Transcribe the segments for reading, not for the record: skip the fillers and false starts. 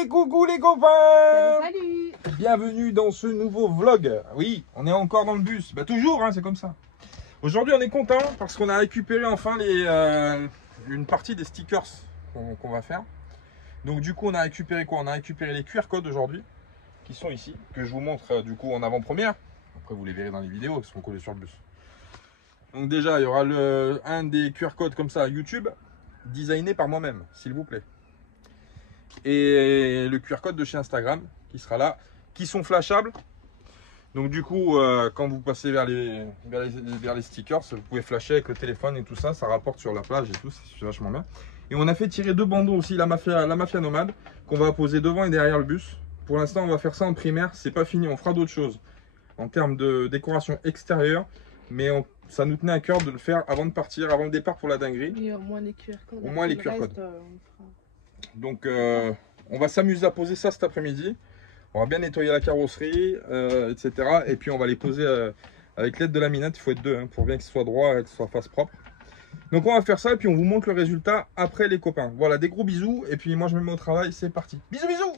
Et coucou les copains! Salut! Bienvenue dans ce nouveau vlog. Oui, on est encore dans le bus. Bah toujours, hein, c'est comme ça. Aujourd'hui on est content parce qu'on a récupéré enfin une partie des stickers qu'on va faire. Donc du coup on a récupéré quoi? On a récupéré les QR codes aujourd'hui, qui sont ici, que je vous montre du coup en avant-première. Après vous les verrez dans les vidéos, qui seront collés sur le bus. Donc déjà il y aura un des QR codes comme ça YouTube, designé par moi-même, s'il vous plaît. Et le QR code de chez Instagram qui sera là, qui sont flashables. Donc du coup quand vous passez vers les stickers, vous pouvez flasher avec le téléphone et tout ça, ça rapporte sur la plage et tout, c'est vachement bien. Et on a fait tirer deux bandeaux aussi, la mafia nomade, qu'on va poser devant et derrière le bus. Pour l'instant on va faire ça en primaire, c'est pas fini, on fera d'autres choses en termes de décoration extérieure, mais ça nous tenait à cœur de le faire avant de partir, avant le départ pour la dinguerie. Et au moins les QR codes. Au moins les QR codes. Donc on va s'amuser à poser ça cet après-midi. On va bien nettoyer la carrosserie, etc. Et puis on va les poser avec l'aide de la minette. Il faut être deux hein, pour bien que ce soit droit et que ce soit face propre. Donc on va faire ça et puis on vous montre le résultat après les copains. Voilà, des gros bisous. Et puis moi je me mets au travail, c'est parti. Bisous bisous.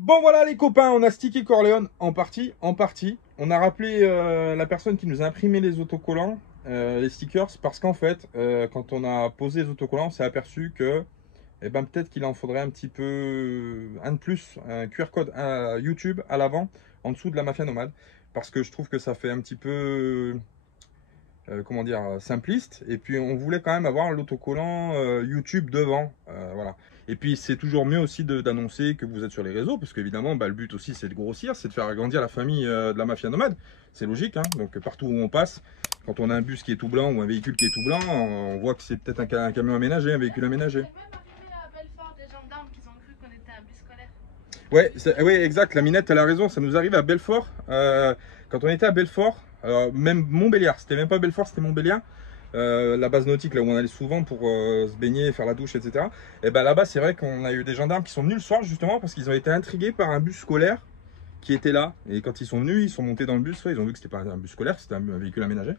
Bon voilà les copains, on a stické Corleone en partie. On a rappelé la personne qui nous a imprimé les autocollants, les stickers, parce qu'en fait, quand on a posé les autocollants, on s'est aperçu que peut-être qu'il en faudrait un petit peu, un de plus, un QR code YouTube à l'avant, en dessous de la mafia nomade, parce que je trouve que ça fait un petit peu, comment dire, simpliste. Et puis on voulait quand même avoir l'autocollant YouTube devant, voilà. Et puis c'est toujours mieux aussi d'annoncer que vous êtes sur les réseaux, parce qu'évidemment le but aussi c'est de grossir, c'est de faire agrandir la famille de la mafia nomade. C'est logique, hein. Donc partout où on passe, quand on a un bus qui est tout blanc ou un véhicule qui est tout blanc, on voit que c'est peut-être un camion aménagé, un véhicule aménagé. Ouais, ouais, exact, la minette elle a raison, ça nous arrive à Belfort, quand on était à Belfort, même Montbéliard, c'était même pas Belfort, c'était Montbéliard, la base nautique là où on allait souvent pour se baigner, faire la douche, etc. Et ben là-bas c'est vrai qu'on a eu des gendarmes qui sont venus le soir justement parce qu'ils ont été intrigués par un bus scolaire qui était là. Et quand ils sont venus, ils sont montés dans le bus, ils ont vu que c'était pas un bus scolaire, c'était un véhicule aménagé.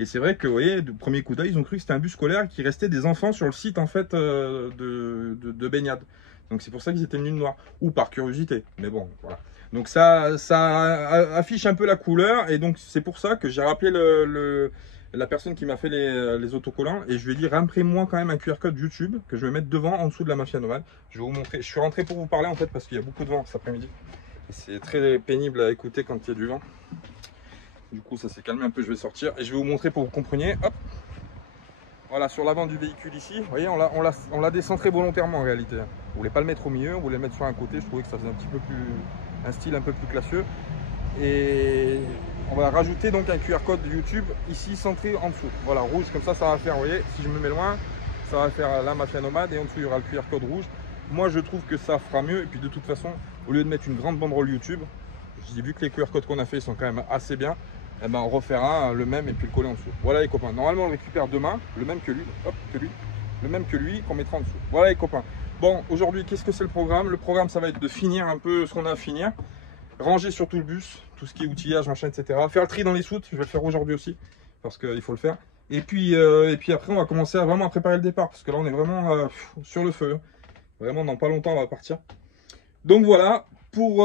Et c'est vrai que, vous voyez, du premier coup d'œil, ils ont cru que c'était un bus scolaire et qu'il restait des enfants sur le site en fait de baignade. Donc c'est pour ça qu'ils étaient venus de noir, ou par curiosité, mais bon, voilà. Donc ça affiche un peu la couleur, et donc c'est pour ça que j'ai rappelé la personne qui m'a fait les autocollants, et je lui ai dit, imprime-moi quand même un QR code YouTube, que je vais mettre devant, en dessous de la mafia nomade. Je vais vous montrer, je suis rentré pour vous parler en fait, parce qu'il y a beaucoup de vent cet après-midi. C'est très pénible à écouter quand il y a du vent. Du coup ça s'est calmé un peu, je vais sortir, et je vais vous montrer pour que vous compreniez, hop. Voilà, sur l'avant du véhicule ici, vous voyez, on l'a décentré volontairement en réalité. On voulait pas le mettre au milieu, on voulait le mettre sur un côté, je trouvais que ça faisait un petit peu plus, un style un peu plus classieux. Et on va rajouter donc un QR code YouTube ici centré en dessous. Voilà, rouge, comme ça va faire, vous voyez, si je me mets loin, ça va faire la mafia nomade et en dessous il y aura le QR code rouge. Moi je trouve que ça fera mieux, et puis de toute façon, au lieu de mettre une grande banderole YouTube, j'ai vu que les QR codes qu'on a fait sont quand même assez bien. Eh ben, on refera le même et puis le coller en dessous. Voilà les copains, normalement on le récupère demain, le même que lui, hop, le même que lui qu'on mettra en dessous. Voilà les copains. Bon, aujourd'hui qu'est-ce que c'est le programme? Le programme ça va être de finir un peu ce qu'on a à finir, ranger sur tout le bus, tout ce qui est outillage, machin, etc. Faire le tri dans les soutes, je vais le faire aujourd'hui aussi, parce qu'il faut le faire. Et puis après on va commencer à vraiment préparer le départ, parce que là on est vraiment sur le feu. Vraiment dans pas longtemps on va partir. Donc voilà, pour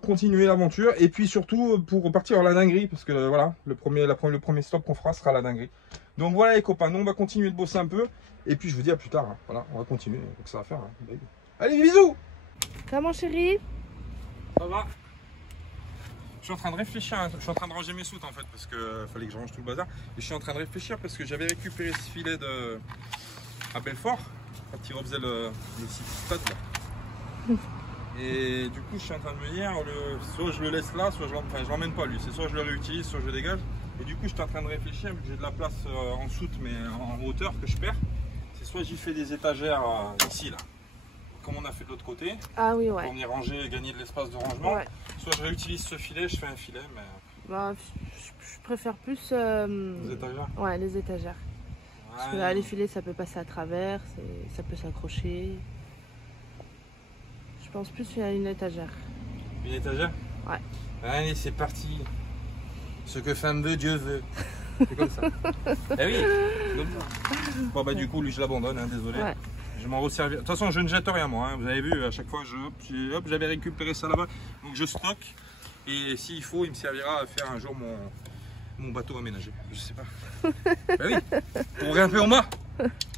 continuer l'aventure, et puis surtout pour partir à la dinguerie, parce que voilà, le premier stop qu'on fera sera la dinguerie. Donc voilà les copains, nous on va continuer de bosser un peu, et puis je vous dis à plus tard, hein. Voilà, on va continuer, donc ça va faire. Hein. Allez, bisous. Comment chérie? Ça va? Je suis en train de réfléchir, je suis en train de ranger mes soutes en fait, parce qu'il fallait que je range tout le bazar. Et je suis en train de réfléchir parce que j'avais récupéré ce filet à Belfort, quand il refaisait le site stade là. Et du coup, je suis en train de me dire, soit je le laisse là, soit je l'emmène pas lui. C'est soit je le réutilise, soit je le dégage. Et du coup, je suis en train de réfléchir, vu que j'ai de la place en soute, mais en hauteur que je perds. C'est soit j'y fais des étagères ici là, comme on a fait de l'autre côté, ah oui, ouais, pour y ranger et gagner de l'espace de rangement. Ouais. Soit je réutilise ce filet, je fais un filet, mais Bah, je préfère plus les étagères. ouais, les étagères. Parce que là, les filets, ça peut passer à travers, ça peut s'accrocher. Je pense plus à une étagère. Une étagère? Ouais. Allez, c'est parti. Ce que femme veut, Dieu veut. C'est comme ça. Eh oui, c'est comme ça. Bon, bah, du coup, lui, je l'abandonne, hein, désolé. Ouais. Je m'en resservir. De toute façon, je ne jette rien, moi. Hein. Vous avez vu, à chaque fois, j'avais récupéré ça là-bas. Donc, je stocke. Et s'il faut, il me servira à faire un jour mon bateau aménagé. Je sais pas. Ben oui, pour grimper en bas,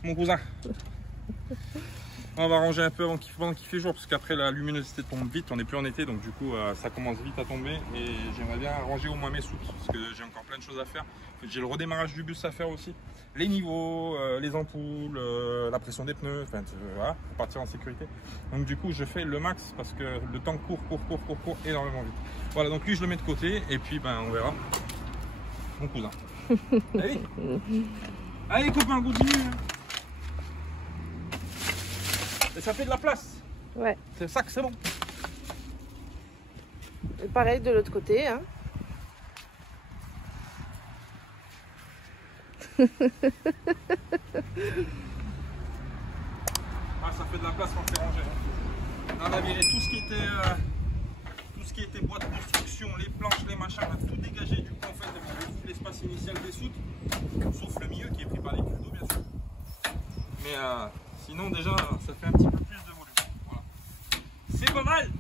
mon cousin. On va ranger un peu pendant qu'il fait jour, parce qu'après la luminosité tombe vite, on n'est plus en été, donc du coup ça commence vite à tomber. Et j'aimerais bien ranger au moins mes soutes, parce que j'ai encore plein de choses à faire. J'ai le redémarrage du bus à faire aussi. Les niveaux, les ampoules, la pression des pneus, enfin voilà, pour partir en sécurité. Donc du coup je fais le max, parce que le temps court énormément vite. Voilà, donc lui je le mets de côté, et puis ben on verra. Mon cousin. Allez, allez copains, continue. Et ça fait de la place. Ouais. C'est ça que c'est bon. Et pareil de l'autre côté, hein. Ah, ça fait de la place quand c'est rangé. Hein. On a viré tout ce qui était boîte de construction, les planches, les machins, on a tout dégagé du coup en fait avec l'espace initial des soutes, sauf le milieu qui est pris par les cuves d'eau bien sûr. Mais sinon déjà ça fait un petit peu plus de volume. Voilà. C'est pas mal.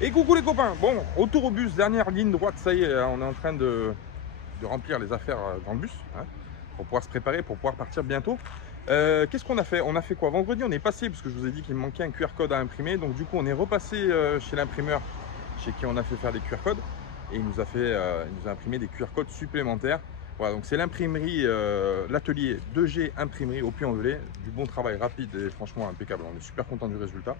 Et coucou les copains, bon, retour au bus, dernière ligne droite, ça y est, on est en train de remplir les affaires dans le bus, hein, pour pouvoir se préparer, pour pouvoir partir bientôt. Qu'est-ce qu'on a fait? On a fait quoi? Vendredi, on est passé, parce que je vous ai dit qu'il me manquait un QR code à imprimer, donc du coup on est repassé chez l'imprimeur, chez qui on a fait faire des QR codes, et il nous a imprimé des QR codes supplémentaires. Voilà, donc c'est l'imprimerie, l'atelier 2G imprimerie au Puy-en-Velay, du bon travail rapide et franchement impeccable, on est super content du résultat.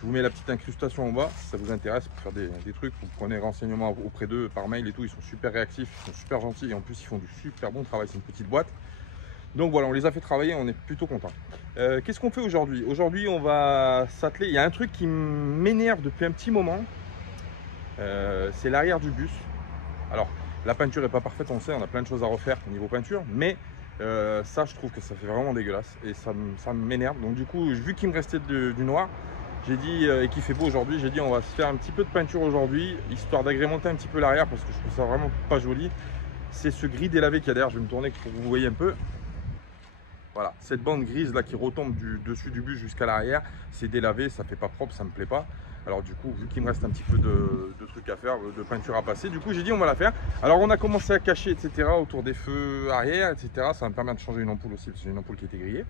Je vous mets la petite incrustation en bas si ça vous intéresse pour faire des trucs. Vous prenez renseignements auprès d'eux par mail et tout. Ils sont super réactifs, ils sont super gentils et en plus ils font du super bon travail. C'est une petite boîte. Donc voilà, on les a fait travailler, on est plutôt content. Qu'est-ce qu'on fait aujourd'hui? Aujourd'hui, on va s'atteler. Il y a un truc qui m'énerve depuis un petit moment. C'est l'arrière du bus. Alors, la peinture n'est pas parfaite, on le sait, on a plein de choses à refaire au niveau peinture. Mais ça, je trouve que ça fait vraiment dégueulasse et ça m'énerve. Donc du coup, vu qu'il me restait du noir, j'ai dit, et qu'il fait beau aujourd'hui, j'ai dit on va se faire un petit peu de peinture aujourd'hui, histoire d'agrémenter un petit peu l'arrière parce que je trouve ça vraiment pas joli. C'est ce gris délavé qu'il y a derrière, je vais me tourner pour que vous voyez un peu. Voilà, cette bande grise là qui retombe du dessus du bus jusqu'à l'arrière, c'est délavé, ça fait pas propre, ça me plaît pas. Alors du coup, vu qu'il me reste un petit peu de trucs à faire, de peinture à passer, du coup j'ai dit on va la faire. Alors on a commencé à cacher, etc. autour des feux arrière, etc. Ça va me permettre de changer une ampoule aussi, parce que c'est une ampoule qui était grillée.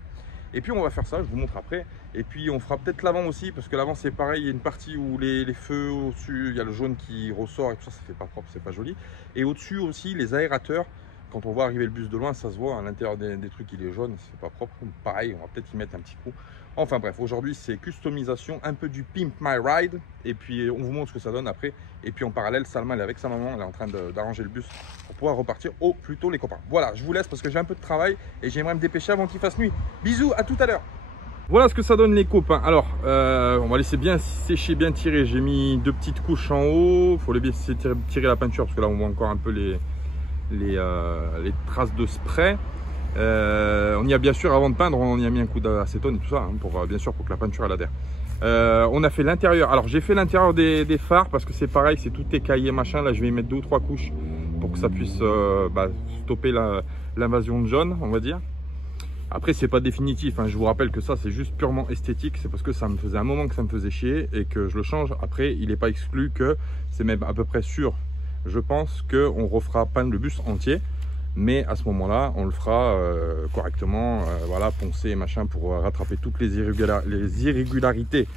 Et puis on va faire ça, je vous montre après. Et puis on fera peut-être l'avant aussi, parce que l'avant c'est pareil, il y a une partie où les feux au-dessus, il y a le jaune qui ressort et tout ça, ça fait pas propre, c'est pas joli. Et au-dessus aussi, les aérateurs, quand on voit arriver le bus de loin, ça se voit à l'intérieur des trucs, il est jaune, c'est pas propre. Pareil, on va peut-être y mettre un petit coup. Enfin bref, aujourd'hui c'est customisation, un peu du Pimp My Ride. Et puis on vous montre ce que ça donne après. Et puis en parallèle, Salma elle est avec sa maman, elle est en train d'arranger le bus pour pouvoir repartir au plus tôt les copains. Voilà, je vous laisse parce que j'ai un peu de travail et j'aimerais me dépêcher avant qu'il fasse nuit. Bisous, à tout à l'heure. Voilà ce que ça donne les copains. Alors, on va laisser bien sécher, bien tirer. J'ai mis 2 petites couches en haut. Il faut les laisser tirer la peinture parce que là on voit encore un peu les traces de spray. On y a bien sûr, avant de peindre, on y a mis un coup d'acétone et tout ça, hein, bien sûr pour que la peinture elle adhère. On a fait l'intérieur. Alors j'ai fait l'intérieur des phares parce que c'est pareil, c'est tout écaillé machin. Là je vais y mettre 2 ou 3 couches pour que ça puisse stopper l'invasion de jaune, on va dire. Après c'est pas définitif, hein. Je vous rappelle que ça c'est juste purement esthétique. C'est parce que ça me faisait un moment que ça me faisait chier et que je le change. Après il n'est pas exclu que, c'est même à peu près sûr, je pense qu'on refera peindre le bus entier. Mais à ce moment-là, on le fera correctement, voilà, poncer et machin pour rattraper toutes les irrégularités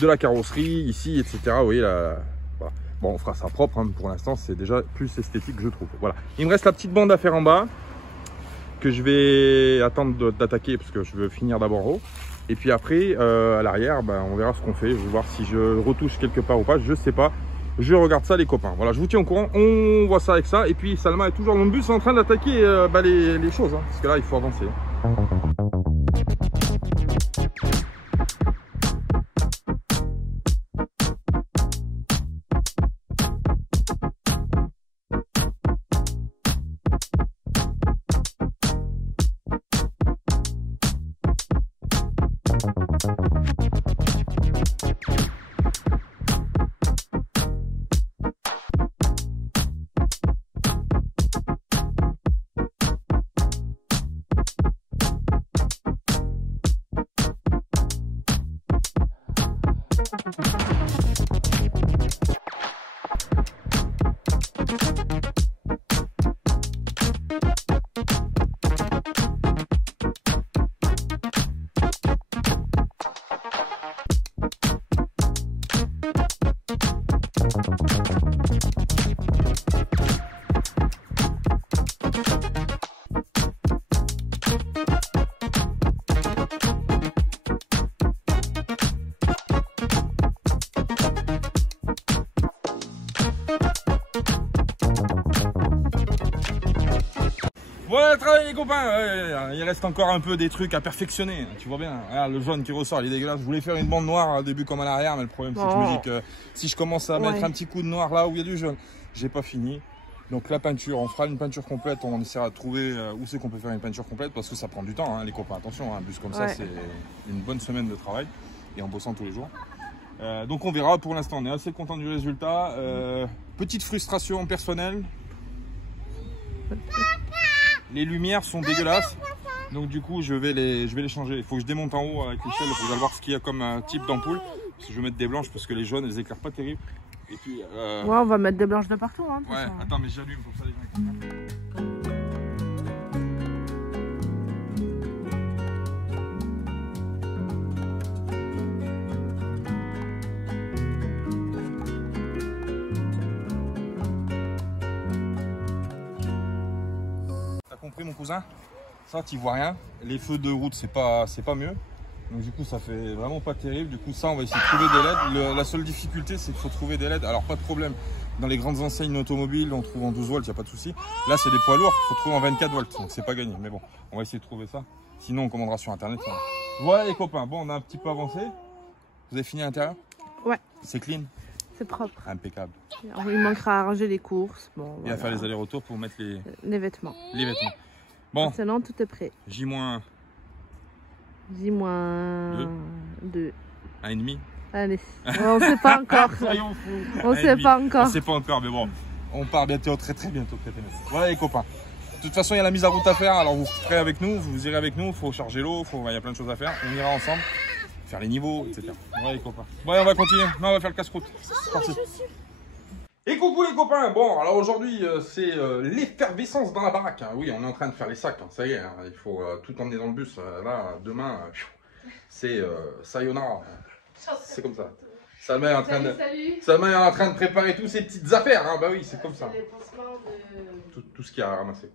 de la carrosserie ici, etc. Vous voyez là, voilà. Bon, on fera ça propre, hein, pour l'instant c'est déjà plus esthétique, je trouve. Voilà, il me reste la petite bande à faire en bas que je vais attendre d'attaquer parce que je veux finir d'abord en haut. Et puis après, à l'arrière, ben, on verra ce qu'on fait. Je vais voir si je retouche quelque part ou pas, je sais pas. Je regarde ça les copains. Voilà, je vous tiens au courant. On voit ça avec ça. Et puis Salma est toujours dans le bus en train d'attaquer les choses, hein, parce que là il faut avancer. Voilà, travail les copains, ouais, il reste encore un peu des trucs à perfectionner, tu vois bien. Regarde, le jaune qui ressort, il est dégueulasse. Je voulais faire une bande noire au début comme à l'arrière, mais le problème c'est que je me dis que si je commence à mettre un petit coup de noir là où il y a du jaune, j'ai pas fini. Donc la peinture, on fera une peinture complète, on essaiera de trouver où c'est qu'on peut faire une peinture complète parce que ça prend du temps, hein, les copains. Attention, un bus comme ça c'est une bonne semaine de travail et en bossant tous les jours. Donc on verra, pour l'instant on est assez content du résultat. Petite frustration personnelle. Les lumières sont dégueulasses, donc du coup je vais les changer. Il faut que je démonte en haut avec l'échelle pour voir ce qu'il y a comme type d'ampoule. Parce que je vais mettre des blanches parce que les jaunes elles éclairent pas terrible. Et puis, ouais, on va mettre des blanches de partout. Hein, ouais, attends, mais j'allume comme ça les gens. T'as compris mon cousin? Ça tu vois rien. Les feux de route c'est pas mieux. Donc du coup ça fait vraiment pas terrible. Du coup ça on va essayer de trouver des LED. La seule difficulté c'est qu'il faut trouver des LED. Alors pas de problème. Dans les grandes enseignes automobiles on trouve en 12 volts, il n'y a pas de souci. Là c'est des poids lourds, il faut trouver en 24 volts. Donc c'est pas gagné. Mais bon, on va essayer de trouver ça. Sinon on commandera sur internet. Voilà les copains. Bon, on a un petit peu avancé. Vous avez fini à l'intérieur? Ouais. C'est clean? C'est propre. Impeccable. Alors, il manquera à ranger les courses. Bon, et à faire les allers-retours pour mettre les vêtements. Les vêtements. Bon. Sinon tout est prêt. J-1. J-2. 1,5. Allez, on sait pas encore. On sait pas encore. On sait pas encore, mais bon, on part bientôt, très bientôt. Voilà les copains. De toute façon, il y a la mise à route à faire, alors vous ferez avec nous, vous irez avec nous, il faut charger l'eau, il y a plein de choses à faire. On ira ensemble, faire les niveaux, etc. Voilà les copains. Bon, on va continuer. Non, on va faire le casse-croûte. C'est parti. Et coucou les copains. Bon, alors aujourd'hui, c'est l'effervescence dans la baraque. Oui, on est en train de faire les sacs. Ça y est, hein, il faut tout emmener dans le bus. Là, demain, c'est sayonara. C'est comme ça. Salma est en train de préparer tous ses petites affaires. Hein. Bah oui, c'est comme ça. Tout ce qu'il y a à ramasser.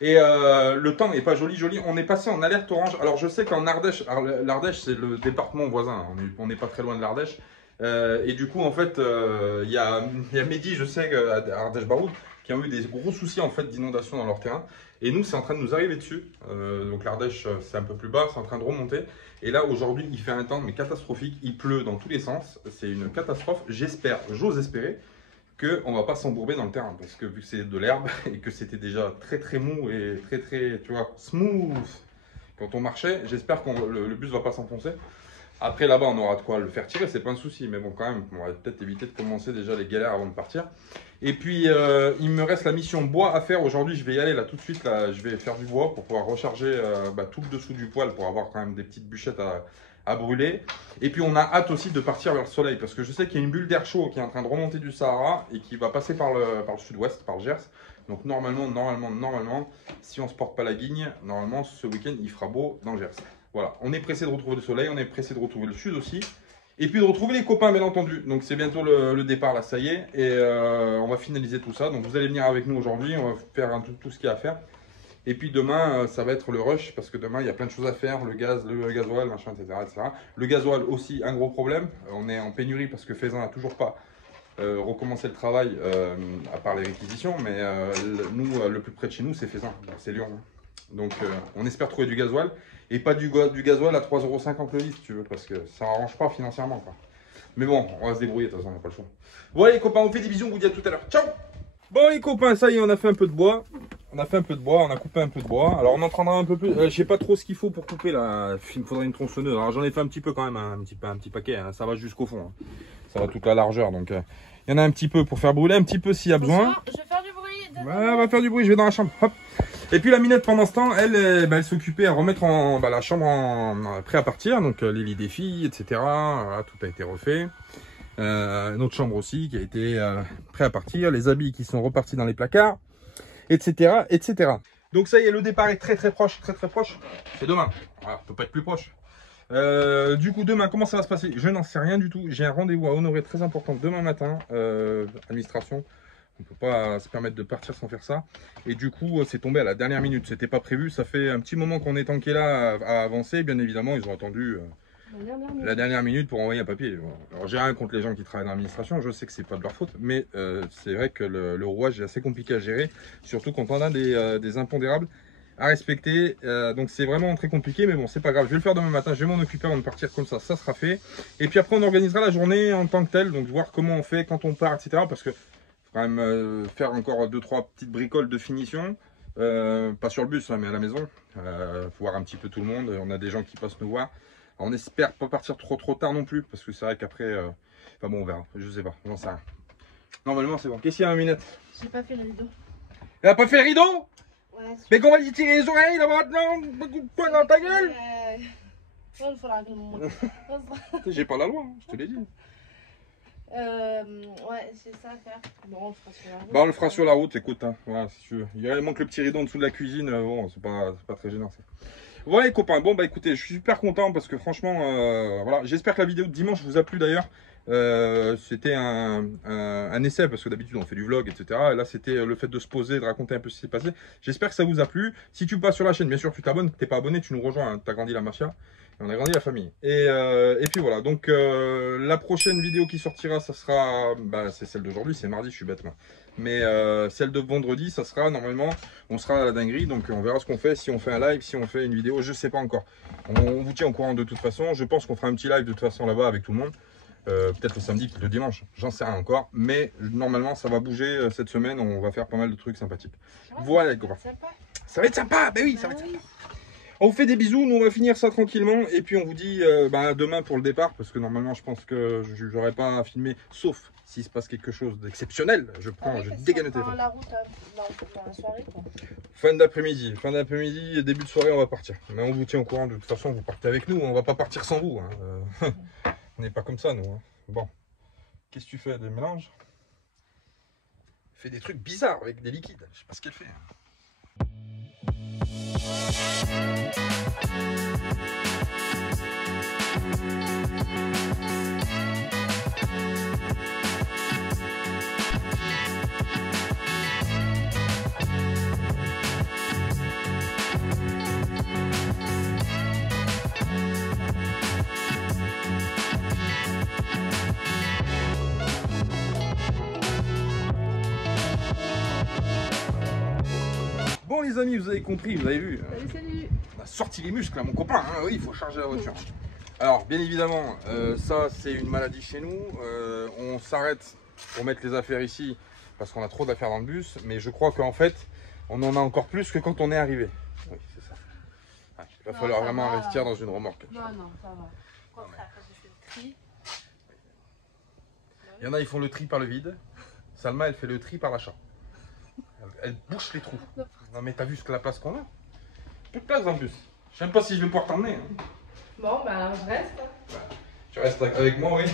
Et le temps n'est pas joli. On est passé en alerte orange. Alors je sais qu'en Ardèche, l'Ardèche c'est le département voisin. On n'est pas très loin de l'Ardèche. Et du coup en fait, il y a Mehdi, je sais, à Ardèche Baroud, qui ont eu des gros soucis en fait d'inondation dans leur terrain. Et nous, c'est en train de nous arriver dessus. Donc l'Ardèche, c'est un peu plus bas, c'est en train de remonter. Et là, aujourd'hui, il fait un temps mais catastrophique. Il pleut dans tous les sens. C'est une catastrophe. J'ose espérer qu'on ne va pas s'embourber dans le terrain. Parce que vu que c'est de l'herbe et que c'était déjà très mou et très, tu vois, smooth quand on marchait, j'espère que le bus ne va pas s'enfoncer. Après, là-bas, on aura de quoi le faire tirer, c'est pas un souci. Mais bon, quand même, on va peut-être éviter de commencer déjà les galères avant de partir. Et puis, il me reste la mission bois à faire. Aujourd'hui, je vais y aller là tout de suite. Là, je vais faire du bois pour pouvoir recharger tout le dessous du poêle pour avoir quand même des petites bûchettes à brûler. Et puis, on a hâte aussi de partir vers le soleil parce que je sais qu'il y a une bulle d'air chaud qui est en train de remonter du Sahara et qui va passer par le sud-ouest, par le Gers. Donc normalement, si on ne se porte pas la guigne, normalement ce week-end il fera beau dans le Gers. Voilà, on est pressé de retrouver le soleil, on est pressé de retrouver le sud aussi. Et puis de retrouver les copains, bien entendu. Donc c'est bientôt le départ, là, ça y est. Et on va finaliser tout ça. Donc vous allez venir avec nous aujourd'hui, on va faire tout ce qu'il y a à faire. Et puis demain, ça va être le rush, parce que demain, il y a plein de choses à faire. Le gaz, le gasoil, machin, etc. Le gasoil aussi, un gros problème. On est en pénurie parce que Faisan n'a toujours pas recommencé le travail, à part les réquisitions. Mais nous, le plus près de chez nous, c'est Faisan, c'est Lyon. Donc on espère trouver du gasoil. Et pas du gasoil à 3,50 € le litre, si tu veux, parce que ça n'arrange pas financièrement, quoi. Mais bon, on va se débrouiller, de toute façon, on n'a pas le choix. Bon, les copains, on fait des bisous, on vous dit à tout à l'heure. Ciao! Bon, les copains, ça y est, on a fait un peu de bois. On a coupé un peu de bois. Alors, on en prendra un peu plus. Je sais pas trop ce qu'il faut pour couper, là. Il me faudrait une tronçonneuse. Alors, j'en ai fait un petit peu quand même, hein, un petit paquet. Hein. Ça va jusqu'au fond. Hein. Ça va toute la largeur. Donc, il y en a un petit peu pour faire brûler, un petit peu s'il y a besoin. Je vais faire du bruit. Ouais, on va faire du bruit, je vais dans la chambre. Hop. Et puis la Minette pendant ce temps, elle s'occupait à remettre la chambre prêt à partir, donc les lits des filles, etc. Voilà, tout a été refait. Notre chambre aussi qui a été prêt à partir, les habits qui sont repartis dans les placards, etc., etc. Donc ça y est, le départ est très proche, très proche. C'est demain. Voilà, peut pas être plus proche. Du coup, demain, comment ça va se passer? Je n'en sais rien du tout. J'ai un rendez-vous à honorer très important demain matin, administration. On ne peut pas se permettre de partir sans faire ça. Et du coup, c'est tombé à la dernière minute. C'était pas prévu. Ça fait un petit moment qu'on est tanké là à avancer. Bien évidemment, ils ont attendu la dernière minute pour envoyer un papier. Alors, j'ai rien contre les gens qui travaillent dans l'administration. Je sais que c'est pas de leur faute. Mais c'est vrai que le rouage est assez compliqué à gérer. Surtout quand on a des impondérables à respecter. Donc, c'est vraiment très compliqué. Mais bon, c'est pas grave. Je vais le faire demain matin. Je vais m'en occuper avant de partir comme ça. Ça sera fait. Et puis après, on organisera la journée en tant que telle. Donc, voir comment on fait quand on part, etc. Parce que quand même faire encore 2-3 petites bricoles de finition, pas sur le bus hein, mais à la maison, voir un petit peu tout le monde. On a des gens qui passent nous voir. Alors, on espère pas partir trop tard non plus parce que c'est vrai qu'après enfin bon, on verra, je sais pas, j'en sais rien. Normalement c'est bon. Qu'est-ce qu'il y a, Minette? J'ai pas fait le rideau. Elle a pas fait le rideau? Ouais. Mais qu'on va lui tirer les oreilles là maintenant, coup de poing dans ta gueule. Il faudra que J'ai pas la loi, hein, je te l'ai dit. Ouais, c'est ça à faire. Bon, on le fera sur la route. Bah, on le fera sur la route, écoute. Hein, voilà, si tu veux. Il manque le petit rideau en dessous de la cuisine. Bon, c'est pas très gênant. Ça. Voilà, les copains. Bon, bah écoutez, je suis super content parce que franchement, voilà. J'espère que la vidéo de dimanche vous a plu d'ailleurs. C'était un essai parce que d'habitude on fait du vlog, etc. Et là, c'était le fait de se poser, de raconter un peu ce qui s'est passé. J'espère que ça vous a plu. Si tu passes sur la chaîne, bien sûr, tu t'abonnes. T'es pas abonné, tu nous rejoins. Hein, t'as grandi la mafia. On a grandi la famille. Et puis voilà, donc la prochaine vidéo qui sortira, ça sera, c'est celle d'aujourd'hui, c'est mardi, je suis bête moi. Mais celle de vendredi, ça sera normalement, on sera à la dinguerie, donc on verra ce qu'on fait, si on fait un live, si on fait une vidéo, je sais pas encore. On vous tient au courant de toute façon, je pense qu'on fera un petit live de toute façon là-bas avec tout le monde. Peut-être le samedi, peut-être le dimanche, j'en sais rien encore. Mais normalement, ça va bouger cette semaine, on va faire pas mal de trucs sympathiques. Voilà les copains. Ça va être sympa, ben oui, ça va être sympa. On vous fait des bisous, nous on va finir ça tranquillement et puis on vous dit demain pour le départ parce que normalement je pense que je n'aurai pas à filmer sauf s'il se passe quelque chose d'exceptionnel. Je dégaine le téléphone. La route, la soirée, quoi. Fin d'après-midi et début de soirée on va partir. Mais on vous tient au courant de toute façon, vous partez avec nous, on va pas partir sans vous. Hein. On n'est pas comme ça nous. Hein. Bon, qu'est-ce que tu fais? Des mélanges? Elle fait des trucs bizarres avec des liquides, je sais pas ce qu'elle fait. Bon les amis, vous avez compris, vous avez vu. Salut. On a sorti les muscles, là, mon copain. Hein, oui, il faut charger la voiture. Alors, bien évidemment, ça c'est une maladie chez nous. On s'arrête pour mettre les affaires ici parce qu'on a trop d'affaires dans le bus. Mais je crois qu'en fait, on en a encore plus que quand on est arrivé. Oui, c'est ça. Ah, il va falloir vraiment investir dans une remorque. Non, ça va. Au contraire, parce que je fais le tri. Il y en a, ils font le tri par le vide. Salma, elle fait le tri par l'achat. Elle bouche les trous. Non mais t'as vu ce que la place qu'on a? Plus de place dans le bus. Je sais même pas si je vais pouvoir t'emmener. Hein. Bon, alors je reste. Tu restes avec moi, oui.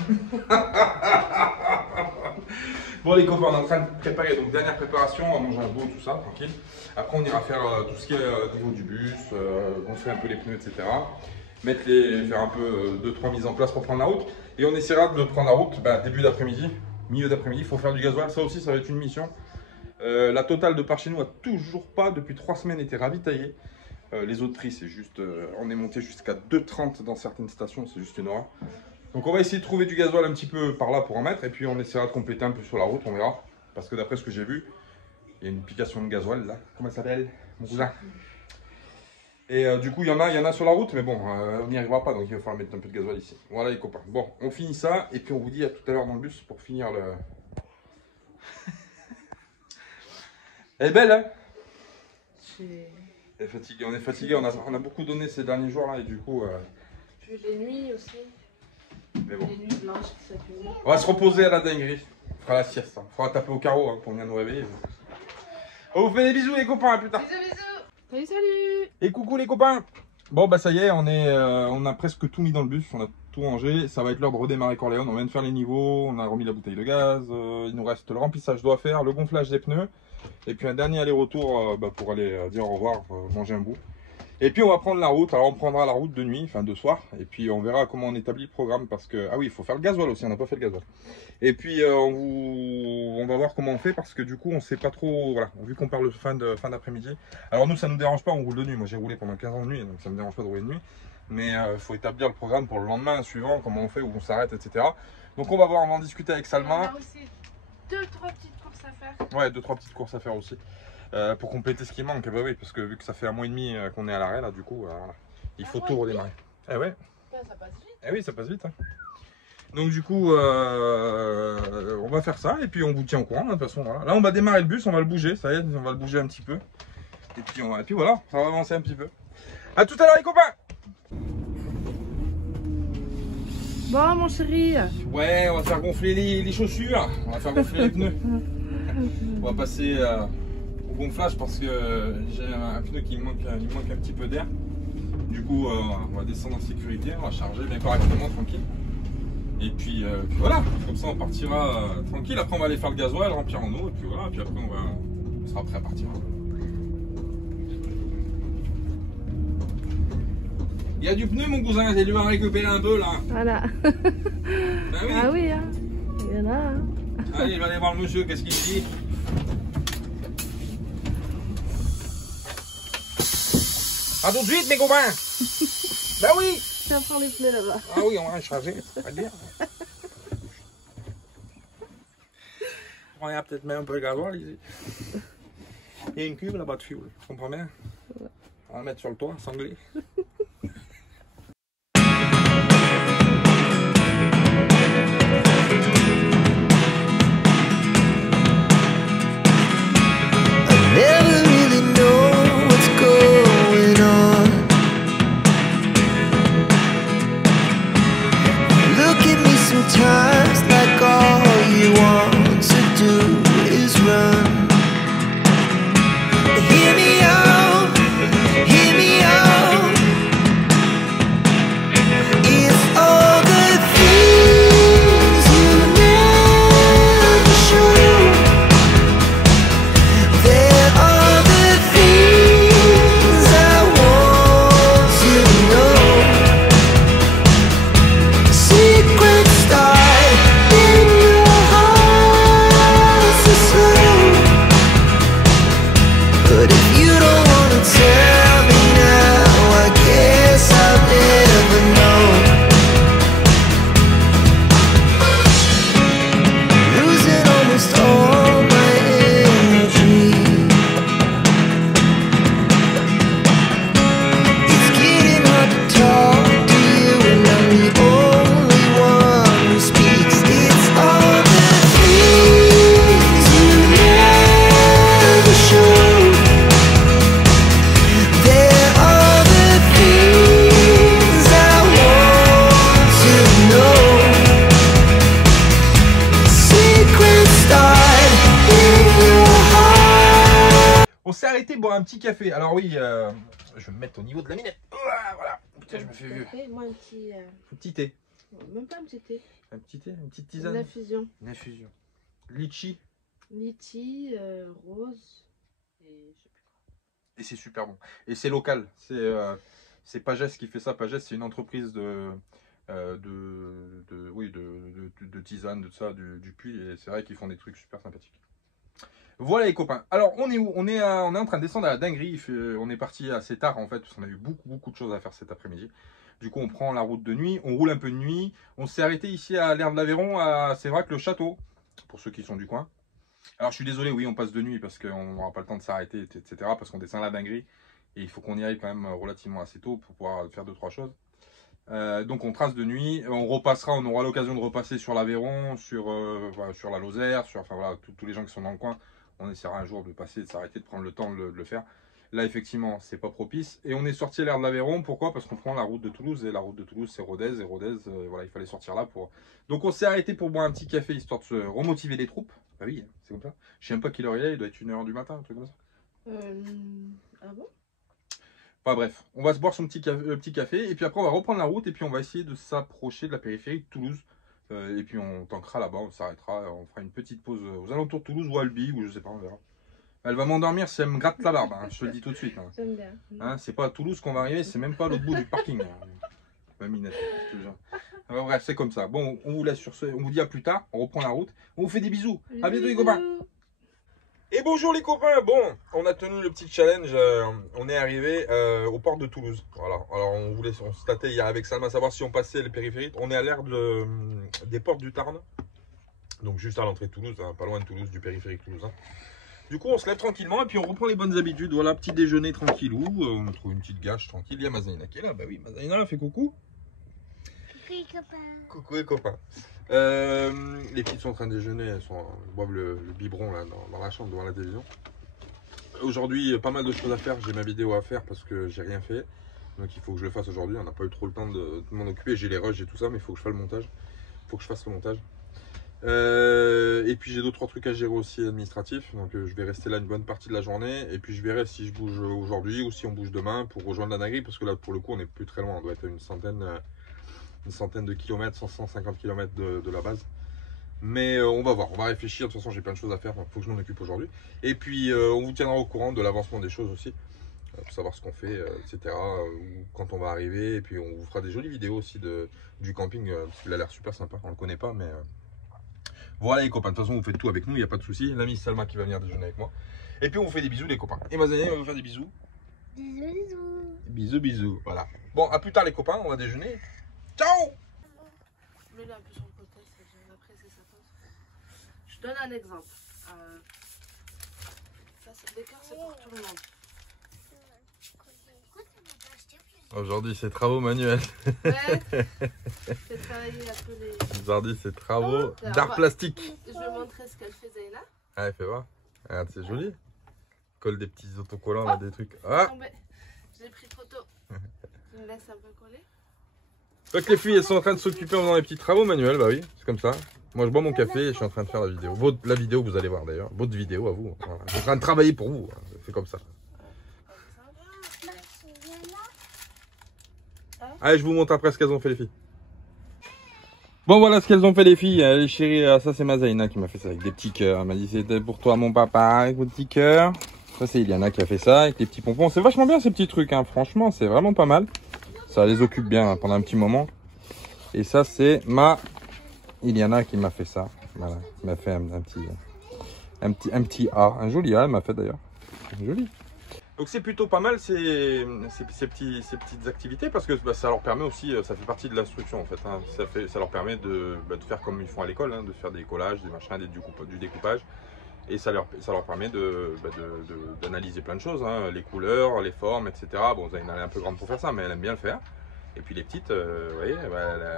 Bon les copains, on est en train de préparer, donc dernière préparation, on va manger un beau, tout ça, tranquille. Après on ira faire tout ce qui est au niveau du bus, gonfler un peu les pneus, etc. Faire un peu 2-3 mises en place pour prendre la route. Et on essaiera de prendre la route début d'après-midi, milieu d'après-midi, il faut faire du gasoil, ça aussi ça va être une mission. La totale de par chez nous a toujours pas, depuis 3 semaines, été ravitaillée. Les autres prix, c'est juste, on est monté jusqu'à 2,30 dans certaines stations, c'est juste une horreur. Donc on va essayer de trouver du gasoil un petit peu par là pour en mettre, et puis on essaiera de compléter un peu sur la route, on verra. Parce que d'après ce que j'ai vu, il y a une pication de gasoil là, comment elle s'appelle, mon cousin. Et du coup il y en a sur la route, mais bon, on n'y arrivera pas, donc il va falloir mettre un peu de gasoil ici. Voilà les copains. Bon, on finit ça, et puis on vous dit à tout à l'heure dans le bus pour finir le... Elle est belle, hein? On est fatigué, on a beaucoup donné ces derniers jours là, et du coup... Puis les nuits aussi. Mais bon. Les nuits blanches qui s'accumulent. On va se reposer à la dinguerie. On fera la sieste. Il faudra taper au carreau pour venir nous réveiller. On vous fait des bisous les copains, à plus tard. Bisous, bisous. Salut. Et coucou les copains. Bon bah ça y est, on a presque tout mis dans le bus, on a tout rangé. Ça va être l'heure de redémarrer Corleone. On vient de faire les niveaux, on a remis la bouteille de gaz. Il nous reste le remplissage doit faire, le gonflage des pneus. Et puis un dernier aller-retour pour aller dire au revoir, manger un bout. Et puis on va prendre la route, alors on prendra la route de nuit, enfin de soir, et puis on verra comment on établit le programme, parce que, ah oui, il faut faire le gasoil aussi, on n'a pas fait le gasoil. Et puis on va voir comment on fait, parce que du coup on sait pas trop, voilà, vu qu'on parle de fin d'après-midi. Alors nous ça nous dérange pas, on roule de nuit, moi j'ai roulé pendant 15 ans de nuit, donc ça me dérange pas de rouler de nuit. Mais il faut établir le programme pour le lendemain suivant, comment on fait, où on s'arrête, etc. Donc on va voir, on va en discuter avec Salma. On a aussi 2-3 petites courses à faire. Ouais, 2-3 petites courses à faire aussi. Pour compléter ce qui manque, bah oui, parce que vu que ça fait 1 mois et demi qu'on est à l'arrêt là, du coup, voilà, il faut tout redémarrer. Eh ouais. Ça passe vite. Eh oui, ça passe vite. Hein. Donc du coup, on va faire ça et puis on vous tient au courant. De toute façon, voilà. Là, on va démarrer le bus, on va le bouger, ça y est, on va le bouger un petit peu. Et puis voilà, ça va avancer un petit peu. À tout à l'heure les copains. Bon mon chéri. Ouais, on va faire gonfler les chaussures, on va faire gonfler les pneus. On va passer au gonflage parce que j'ai un pneu qui manque un petit peu d'air. Du coup, on va descendre en sécurité, on va charger bien correctement, tranquille. Et puis voilà, comme ça on partira tranquille. Après on va aller faire le gasoil, remplir en eau, et puis voilà, et puis après on sera prêt à partir. Il y a du pneu mon cousin, j'ai dû en récupérer un peu là. Voilà. Ben oui. Ah oui, hein. Il y en a. Hein. Allez, je vais aller voir le monsieur, qu'est-ce qu'il dit. A tout de suite mes copains. Ben oui. Tiens, prends les pneus là-bas. Ah oui, on va charger, ça va bien. On va peut-être mettre un peu de gasoil ici. Il y a une cuve là-bas de fuel, tu comprends bien? On va la mettre sur le toit, sanglé. Never really know what's going on. Look at me sometimes like all you want to do is run. Hear me out, hear me out. If all the things you never show, there are the things I want to know. Secrets start in your heart so slow. But if you don't wanna tell me now, I guess I'll never know. Losing almost all my energy. It's getting hard to talk to you, and I'm the only one who speaks. It's all the things you never show. There are the things I want to know. Secrets start in your heart. On s'est arrêté boire un petit café. Alors oui, je vais me mettre au niveau de la minette. Voilà. Putain, je me fais vieux. Moi un petit. Un petit thé. Même pas un petit thé. Un petit thé, une petite Une tisane. infusion. Une infusion. litchi. Litchi, rose et je sais plus quoi. Et c'est super bon. Et c'est local. C'est Pagès qui fait ça. Pagès, c'est une entreprise de tisane, de ça, du Puy. Et c'est vrai qu'ils font des trucs super sympathiques. Voilà les copains. Alors on est où? On est en train de descendre à la dinguerie. On est parti assez tard en fait, parce qu'on a eu beaucoup de choses à faire cet après-midi. Du coup on prend la route de nuit, on roule un peu de nuit. On s'est arrêté ici à l'Aire de l'Aveyron, à Sévrac le château, pour ceux qui sont du coin. Alors je suis désolé, oui on passe de nuit parce qu'on n'aura pas le temps de s'arrêter, etc. Parce qu'on descend la dinguerie. Et il faut qu'on y aille quand même relativement assez tôt pour pouvoir faire 2-3 choses. Donc on trace de nuit, on repassera, on aura l'occasion de repasser sur l'Aveyron, sur la Lozère, enfin voilà, tous les gens qui sont dans le coin. On essaiera un jour de passer, de s'arrêter, de prendre le temps de le faire. Là, effectivement, c'est pas propice. Et on est sorti à l'Aire de l'Aveyron. Pourquoi? Parce qu'on prend la route de Toulouse. Et la route de Toulouse, c'est Rodez. Et Rodez, voilà, il fallait sortir là pour. Donc, on s'est arrêté pour boire un petit café, histoire de se remotiver les troupes. Bah oui, c'est comme ça. Je sais même pas quelle heure il est. Il doit être 1h du matin, un truc comme ça. Ah bon? Enfin bref, on va se boire son petit café. Et puis après, on va reprendre la route. Et puis, on va essayer de s'approcher de la périphérie de Toulouse. Et puis, on tankera là-bas. On s'arrêtera. On fera une petite pause aux alentours de Toulouse ou Albi, ou je sais pas, on verra. Elle va m'endormir si elle me gratte la barbe, hein, je te le dis tout de suite. Hein. J'aime bien. Hein, c'est pas à Toulouse qu'on va arriver, c'est même pas à l'autre bout du parking. Minette, je te jure. Enfin, bref, c'est comme ça. Bon, on vous laisse sur ce. On vous dit à plus tard, on reprend la route. On vous fait des bisous. À bientôt les copains. Et bonjour les copains. Bon, on a tenu le petit challenge. On est arrivé au port de Toulouse. Voilà. Alors on se tâtait hier avec Salma à savoir si on passait les périphériques. On est à l'aire des portes du Tarn. Donc juste à l'entrée de Toulouse, hein, pas loin de Toulouse, du périphérique toulousain. Du coup, on se lève tranquillement et puis on reprend les bonnes habitudes. Voilà, petit déjeuner tranquillou. On trouve une petite gâche tranquille. Il y a Mazaïna qui est là. Bah oui, Mazaïna, fait coucou. Coucou les copains. Coucou les copains. Les petites sont en train de déjeuner. Elles boivent le biberon là, dans la chambre devant la télévision. Aujourd'hui, pas mal de choses à faire. J'ai ma vidéo à faire parce que j'ai rien fait. Donc il faut que je le fasse aujourd'hui. On n'a pas eu trop le temps de m'en occuper. J'ai les rushs et tout ça, mais il faut que je fasse le montage. Et puis j'ai 2-3 trucs à gérer aussi administratifs, donc je vais rester là une bonne partie de la journée et puis je verrai si je bouge aujourd'hui ou si on bouge demain pour rejoindre la dinguerie, parce que là pour le coup on est plus très loin, on doit être à une centaine de kilomètres, 150 km de la base, mais on va voir, on va réfléchir. De toute façon j'ai plein de choses à faire, donc il faut que je m'en occupe aujourd'hui et puis on vous tiendra au courant de l'avancement des choses aussi, pour savoir ce qu'on fait, etc., quand on va arriver, et puis on vous fera des jolies vidéos aussi du camping, parce qu'il a l'air super sympa, on le connaît pas mais... Voilà les copains, de toute façon vous faites tout avec nous, il n'y a pas de souci. L'ami Salma qui va venir déjeuner avec moi. Et puis on vous fait des bisous les copains. Et Mazaïna va vous faire des bisous. Bisous. Voilà. Bon, à plus tard les copains, on va déjeuner. Ciao. Mets-le un peu sur le côté, après c'est sa pause. Je donne un exemple. Ça, l'écart c'est pour tout le monde. Aujourd'hui c'est travaux manuels. Ouais. Fais travailler un peu les... Aujourd'hui c'est travaux d'art plastique. Je vais montrer ce qu'elle fait Zaina. Ah, fais voir. Regarde, c'est joli. Colle des petits autocollants là, des trucs. Ah. J'ai pris trop tôt. Tu me laisses un peu coller. Donc les filles elles sont en train de s'occuper en faisant les petits travaux manuels, bah oui, c'est comme ça. Moi je bois mon café et je suis en train de faire la vidéo. La vidéo vous allez voir d'ailleurs, votre vidéo à vous. Voilà. Je suis en train de travailler pour vous, c'est comme ça. Allez, je vous montre après ce qu'elles ont fait les filles. Bon voilà ce qu'elles ont fait les filles. Les chéries, ça c'est Mazaïna qui m'a fait ça avec des petits cœurs. Elle m'a dit c'était pour toi mon papa avec vos petits cœurs. Ça c'est Iliana qui a fait ça avec les petits pompons. C'est vachement bien ces petits trucs, hein. Franchement c'est vraiment pas mal. Ça les occupe bien pendant un petit moment. Et ça c'est Iliana qui m'a fait ça. Voilà, elle m'a fait un petit A. Un joli A elle m'a fait d'ailleurs. Joli. Donc c'est plutôt pas mal ces petites activités, parce que bah, ça leur permet aussi, ça fait partie de l'instruction en fait, hein. Ça leur permet de faire comme ils font à l'école, hein, de faire des collages, des machins, du découpage. Et ça leur permet d'analyser plein de choses, hein, les couleurs, les formes, etc. Bon, Zaina est un peu grande pour faire ça, mais elle aime bien le faire. Et puis les petites, vous voyez,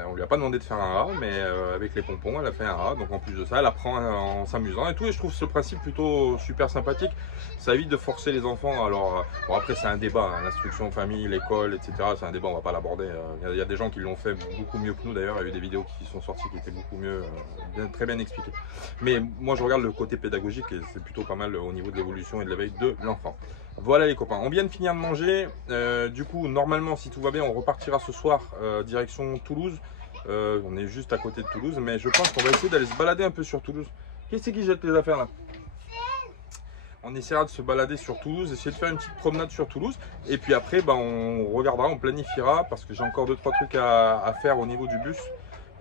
on lui a pas demandé de faire un A, mais avec les pompons, elle a fait un A. Donc en plus de ça, elle apprend en s'amusant et tout. Et je trouve ce principe plutôt super sympathique. Ça évite de forcer les enfants. Alors bon, après c'est un débat, hein, l'instruction famille, l'école, etc. C'est un débat, on va pas l'aborder. Il y a des gens qui l'ont fait beaucoup mieux que nous d'ailleurs. Il y a eu des vidéos qui sont sorties qui étaient beaucoup mieux, très bien expliquées. Mais moi je regarde le côté pédagogique et c'est plutôt pas mal au niveau de l'évolution et de l'éveil de l'enfant. Voilà les copains, on vient de finir de manger. Du coup normalement si tout va bien on repartira ce soir direction Toulouse. On est juste à côté de Toulouse, mais je pense qu'on va essayer d'aller se balader un peu sur Toulouse, Qui c'est qui jette les affaires là? On essaiera de se balader sur Toulouse, essayer de faire une petite promenade sur Toulouse. Et puis après, ben, on regardera, on planifiera parce que j'ai encore 2-3 trucs à faire au niveau du bus.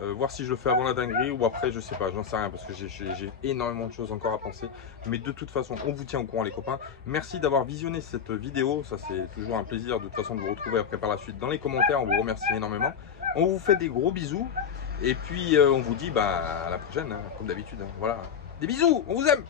Voir si je le fais avant la dinguerie ou après, je sais pas, j'en sais rien parce que j'ai énormément de choses encore à penser. Mais de toute façon, on vous tient au courant les copains. Merci d'avoir visionné cette vidéo. Ça, c'est toujours un plaisir de toute façon de vous retrouver après par la suite dans les commentaires. On vous remercie énormément. On vous fait des gros bisous. Et puis, on vous dit bah, à la prochaine, hein, comme d'habitude. Hein. Voilà. Des bisous, on vous aime!